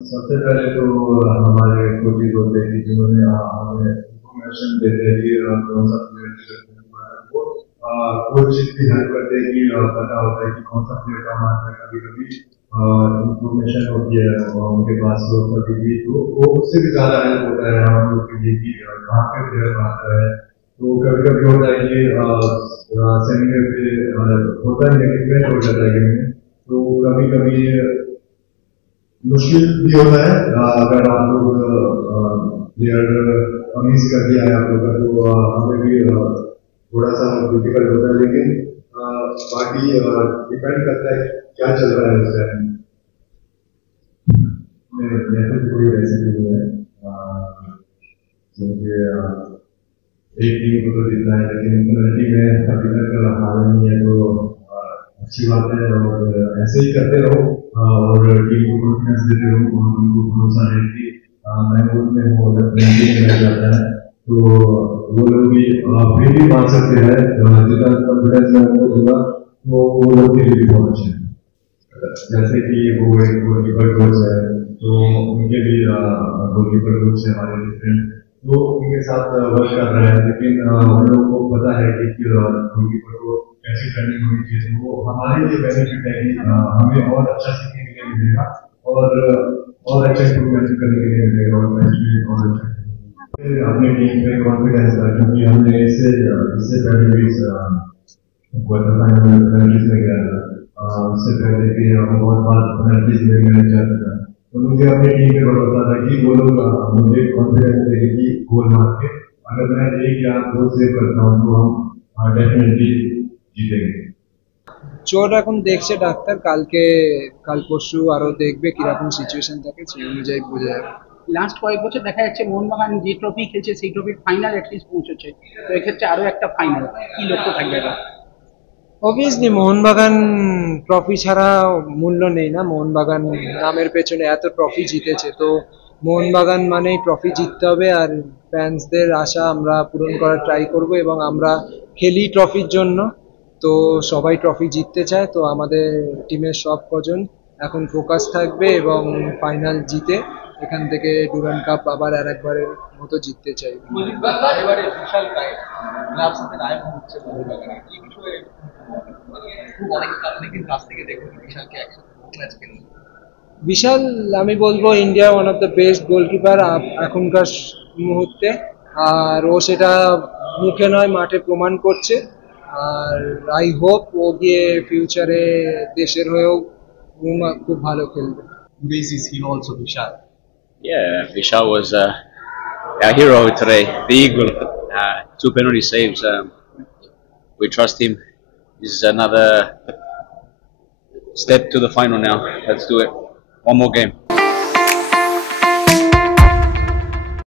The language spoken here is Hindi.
सबसे पहले तो हमारे कोचिंग होते हैं जिन्होंने हमें इन्फॉर्मेशन देते हैं कि कौन सा प्लेयर वो कोच की हेल्प करते हैं कि पता होता है कि कौन सा प्लेयर का मारता है। कभी कभी इन्फॉर्मेशन होती है उनके पास वो कभी भी तो वो उससे भी ज़्यादा हेल्प होता है हम लोग के लिए कि कहाँ पे प्लेयर मारता है। तो कभी कभी होता है कि सेमिनार पे होता है नेगलेक्ट हो जाता है गेम में। तो कभी कभी मुश्किल भी होता है अगर आप लोग प्लेयर मिस कर दिया है आप लोग का तो हमें भी थोड़ा सा डिफिकल्ट होता है लेकिन बाकी डिपेंड करता है क्या चल रहा है उस टाइम में। वैसे तो कोई रेसिपी नहीं है क्योंकि एक टीम को तो जीतना है लेकिन पेनल्टी में अभी तक हारा नहीं है तो अच्छी बात है और ऐसे ही करते रहो और टीम को कॉन्फिडेंस देते रहो और उनको भरोसा है कि मैंगलोर में वो अगर पेनल्टी में रह जाता है तो वो लोग भी फिर भी मार सकते हैं जितना कॉन्फिडेंस में उनको दूंगा तो वो लोग के लिए भी बहुत अच्छे हैं। जैसे कि वो एक गोलकीपर कोच है तो उनके भी गोलकीपर कोच है हमारे डिफरेंट तो उनके साथ वर्क कर रहे हैं लेकिन हम लोग को पता है कि गोलकीपर को कैसी ट्रेनिंग होनी चाहिए तो वो हमारे लिए बेनिफिट है कि हमें और अच्छा सीखने के लिए मिलेगा और अच्छा इम्प्रूवमेंट करने के लिए मिलेगा और मैच में और अच्छा अपने टीम में कॉन्फिडेंस था क्योंकि हमने इससे पहले भी क्वार्टर फाइनल में पेनल्टीज में गया था उससे पहले भी हम बहुत बार पेनल्टीज में गए चाहता था तो मुझे अपनी टीम पे भरोसा था कि वो लोग मुझे कॉन्फिडेंस देंगे कि गोल मार के अगर मैं एक या दो सेव करता हूँ तो हम डेफिनेटली जीतेंगे। চোট এখন দেখছে ডাক্তার, কাল পরশু আরো দেখবে কিরকম সিচুয়েশন থাকে, সেই অনুযায়ী বোঝা যাবে। লাস্ট কয়েক বছর দেখা যাচ্ছে মোহনবাগান যে ট্রফি খেলছে সেই ট্রফির ফাইনাল অ্যাটলিস্ট পৌঁছেছে, তো এক্ষেত্রে আরো একটা ফাইনাল কি লক্ষ্য থাকবে এটা? অবভিয়াসলি মোহনবাগান ট্রফি ছাড়া মূল্য নেই না। মোহনবাগান নামের পেছনে এত ট্রফি জিতেছে, তো মোহনবাগান মানেই ট্রফি জিততে হবে। আর ফ্যান্সদের আশা আমরা পূরণ করার ট্রাই করব এবং আমরা খেলি ট্রফির জন্য। তো সবাই ট্রফি জিততে চায়, তো আমাদের টিমের সব কজন এখন ফোকাস থাকবে এবং ফাইনাল জিতে এখান থেকে ডুরান্ড কাপ আবার আর একবারের মতো জিততে চাইবে। এবারে বিশাল ক্লাব সাথে নায়ক হচ্ছে মোহনবাগানের এই বিষয়ে খুব অনেকদিন কাছ থেকে দেখুন বিশালকে একসাথে ম্যাচ খেলছে। বিশাল, আমি বলবো India one of the best goalkeeper এখনকার মুহূর্তে। আর ও সেটা মুখে নয় মাঠে প্রমাণ করছে। আর আই হোপ ও গিয়ে ফিউচারে দেশের হয়েও খুব ভালো খেলবে। Today's is hero also Vishal. Yeah, Vishal was our hero today, the Eagle. Two penalty saves. We trust him. This is another step to the final now. Let's do it. One more game.